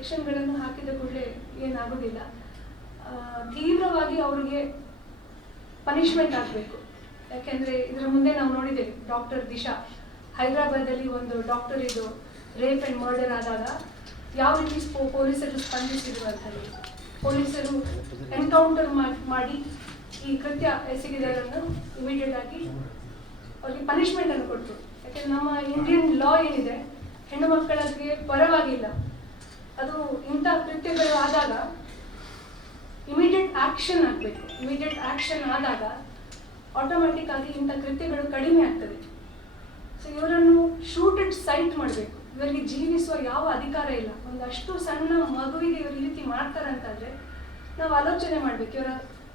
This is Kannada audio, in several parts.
ಸೆಕ್ಷನ್ಗಳನ್ನು ಹಾಕಿದ ಕೂಡಲೇ ಏನಾಗೋದಿಲ್ಲ. ತೀವ್ರವಾಗಿ ಅವರಿಗೆ ಪನಿಷ್ಮೆಂಟ್ ಆಗಬೇಕು. ಯಾಕೆಂದರೆ ಇದರ ಮುಂದೆ ನಾವು ನೋಡಿದ್ದೇವೆ, ಡಾಕ್ಟರ್ ದಿಶಾ ಹೈದರಾಬಾದಲ್ಲಿ ಒಂದು ಡಾಕ್ಟರ್ ಇದು ರೇಪ್ ಆ್ಯಂಡ್ ಮರ್ಡರ್ ಆದಾಗ ಯಾವ ರೀತಿ ಪೊಲೀಸರು ಸ್ಪಂದಿಸಿದ್ರು ಅಂತ ಹೇಳಿ, ಪೊಲೀಸರು ಎನ್ಕೌಂಟರ್ ಮಾಡಿ ಈ ಕೃತ್ಯ ಎಸಗಿದವರನ್ನು ಇಮಿಡಿಯೇಟ್ ಆಗಿ ಅವ್ರಿಗೆ ಪನಿಷ್ಮೆಂಟ್ ಅನ್ನು ಕೊಟ್ಟರು. ಯಾಕೆಂದ್ರೆ ನಮ್ಮ ಇಂಡಿಯನ್ ಲಾ ಏನಿದೆ ಹೆಣ್ಣು ಮಕ್ಕಳಿಗೆ ಪರವಾಗಿಲ್ಲ. ಅದು ಇಂಥ ಕೃತ್ಯಗಳು ಆದಾಗ ಇಮಿಡಿಯೇಟ್ ಆಕ್ಷನ್ ಆಗಬೇಕು. ಇಮಿಡಿಯೇಟ್ ಆಕ್ಷನ್ ಆದಾಗ ಆಟೋಮ್ಯಾಟಿಕ್ ಆಗಿ ಇಂಥ ಕೃತ್ಯಗಳು ಕಡಿಮೆ ಆಗ್ತದೆ. ಸೊ ಇವರನ್ನು ಶೂಟ್ ಅಟ್ ಸೈಟ್ ಮಾಡಬೇಕು. ಇವರಿಗೆ ಜೀವಿಸುವ ಯಾವ ಅಧಿಕಾರ ಇಲ್ಲ. ಒಂದಷ್ಟು ಸಣ್ಣ ಮಗುವಿಗೆ ಇವರು ಈ ರೀತಿ ಮಾಡ್ತಾರಂತಂದ್ರೆ ನಾವು ಆಲೋಚನೆ ಮಾಡಬೇಕು ಇವರ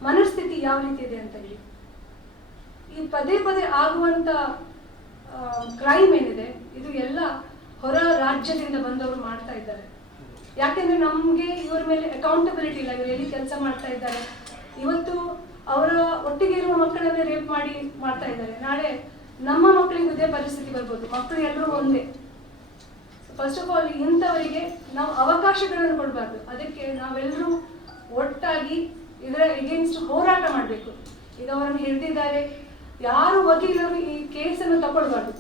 ಮನಸ್ಥಿತಿ ಯಾವ ರೀತಿ ಇದೆ ಅಂತ ಹೇಳಿ. ಈ ಪದೇ ಪದೇ ಆಗುವಂತ ಕ್ರೈಮ್ ಏನಿದೆ ಇದು ಎಲ್ಲ ಹೊರ ರಾಜ್ಯದಿಂದ ಬಂದವರು ಮಾಡ್ತಾ ಇದ್ದಾರೆ. ಯಾಕೆಂದ್ರೆ ನಮ್ಗೆ ಇವರ ಮೇಲೆ ಅಕೌಂಟಬಿಲಿಟಿ ಇಲ್ಲ. ಇವರು ಎಲ್ಲಿ ಕೆಲಸ ಮಾಡ್ತಾ ಇದ್ದಾರೆ, ಇವತ್ತು ಅವರ ಒಟ್ಟಿಗೆ ಇರುವ ಮಕ್ಕಳನ್ನೇ ರೇಪ್ ಮಾಡ್ತಾ ಇದ್ದಾರೆ. ನಾಳೆ ನಮ್ಮ ಮಕ್ಕಳಿಗೆ ಇದೇ ಪರಿಸ್ಥಿತಿ ಬರ್ಬೋದು. ಮಕ್ಕಳು ಎಲ್ಲರೂ ಒಂದೇ. ಫಸ್ಟ್ ಆಫ್ ಆಲ್ ಇಂಥವರಿಗೆ ನಾವು ಅವಕಾಶಗಳನ್ನು ಕೊಡಬಾರ್ದು. ಅದಕ್ಕೆ ನಾವೆಲ್ಲರೂ ಒಟ್ಟಾಗಿ ಇದರ ಎಗೇನ್ಸ್ಟ್ ಹೋರಾಟ ಮಾಡಬೇಕು. ಈಗ ಅವರನ್ನು ಹಿಡಿದಿದ್ದಾರೆ, ಯಾರು ವಕೀಲರು ಈ ಕೇಸನ್ನು ತಗೊಳ್ಬಾರ್ದು.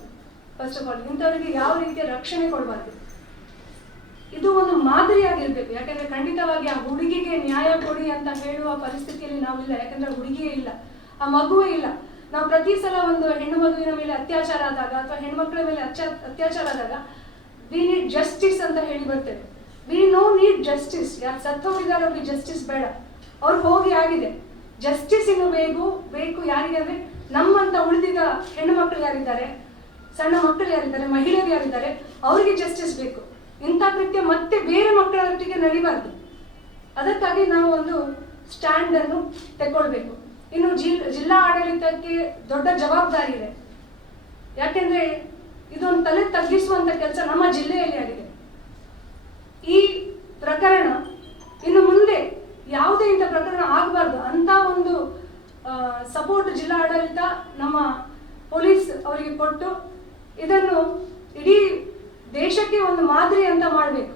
ಫಸ್ಟ್ ಆಫ್ ಆಲ್ ಇಂಥವರಿಗೆ ಯಾವ ರೀತಿಯ ರಕ್ಷಣೆ ಕೊಡಬಾರ್ದು. ಇದು ಒಂದು ಮಾದರಿಯಾಗಿರ್ಬೇಕು. ಯಾಕಂದ್ರೆ ಖಂಡಿತವಾಗಿ ಆ ಹುಡುಗಿಗೆ ನ್ಯಾಯ ಕೊಡಿ ಅಂತ ಹೇಳುವ ಪರಿಸ್ಥಿತಿಯಲ್ಲಿ ನಾವಿಲ್ಲ. ಯಾಕಂದ್ರೆ ಹುಡುಗಿಯೇ ಇಲ್ಲ, ಆ ಮಗುವೇ ಇಲ್ಲ. ನಾವು ಪ್ರತಿ ಸಲ ಒಂದು ಹೆಣ್ಣು ಮಗುವಿನ ಮೇಲೆ ಅತ್ಯಾಚಾರ ಆದಾಗ ಅಥವಾ ಹೆಣ್ಮಕ್ಳ ಮೇಲೆ ಅತ್ಯಾಚಾರ ಆದಾಗ ವಿ ನೀಡ್ ಜಸ್ಟಿಸ್ ಅಂತ ಹೇಳಿ ಬರ್ತೇವೆ. We know need justice. ಯಾರು ಸತ್ತೋಗಿದ್ದಾರೆ ಅವ್ರಿಗೆ ಜಸ್ಟಿಸ್ ಬೇಡ, ಅವ್ರು ಹೋಗಿ ಆಗಿದೆ. ಜಸ್ಟಿಸ್ ಇನ್ನು ಬೇಕು ಯಾರಿಗೆ ಅಂದ್ರೆ ನಮ್ಮಂತ ಉಳಿದಿದ್ದ ಹೆಣ್ಣು ಮಕ್ಕಳು ಯಾರಿದ್ದಾರೆ, ಸಣ್ಣ ಮಕ್ಕಳು ಯಾರಿದ್ದಾರೆ, ಮಹಿಳೆಯರು ಯಾರಿದ್ದಾರೆ, ಅವರಿಗೆ ಜಸ್ಟಿಸ್ ಬೇಕು. ಇಂಥ ಕೃತ್ಯ ಮತ್ತೆ ಬೇರೆ ಮಕ್ಕಳೊಟ್ಟಿಗೆ ನಡೀಬಾರ್ದು. ಅದಕ್ಕಾಗಿ ನಾವು ಒಂದು ಸ್ಟ್ಯಾಂಡ್ ಅನ್ನು ತಗೊಳ್ಬೇಕು. ಇನ್ನು ಜಿಲ್ಲಾ ಆಡಳಿತಕ್ಕೆ ದೊಡ್ಡ ಜವಾಬ್ದಾರಿ ಇದೆ. ಯಾಕೆಂದ್ರೆ ಇದೊಂದು ತಲೆ ತಗ್ಗಿಸುವಂತ ಕೆಲಸ ನಮ್ಮ ಜಿಲ್ಲೆಯಲ್ಲಿ ಆಗಿದೆ. ಈ ಪ್ರಕರಣ ಇನ್ನು ಮುಂದೆ ಯಾವುದೇ ಇಂಥ ಪ್ರಕರಣ ಆಗಬಾರ್ದು ಅಂತ ಒಂದು ಸಪೋರ್ಟ್ ಜಿಲ್ಲಾ ಆಡಳಿತ ನಮ್ಮ ಪೊಲೀಸ್ ಅವರಿಗೆ ಕೊಟ್ಟು ಇದನ್ನು ಇಡೀ ದೇಶಕ್ಕೆ ಒಂದು ಮಾದರಿ ಅಂತ ಮಾಡಬೇಕು.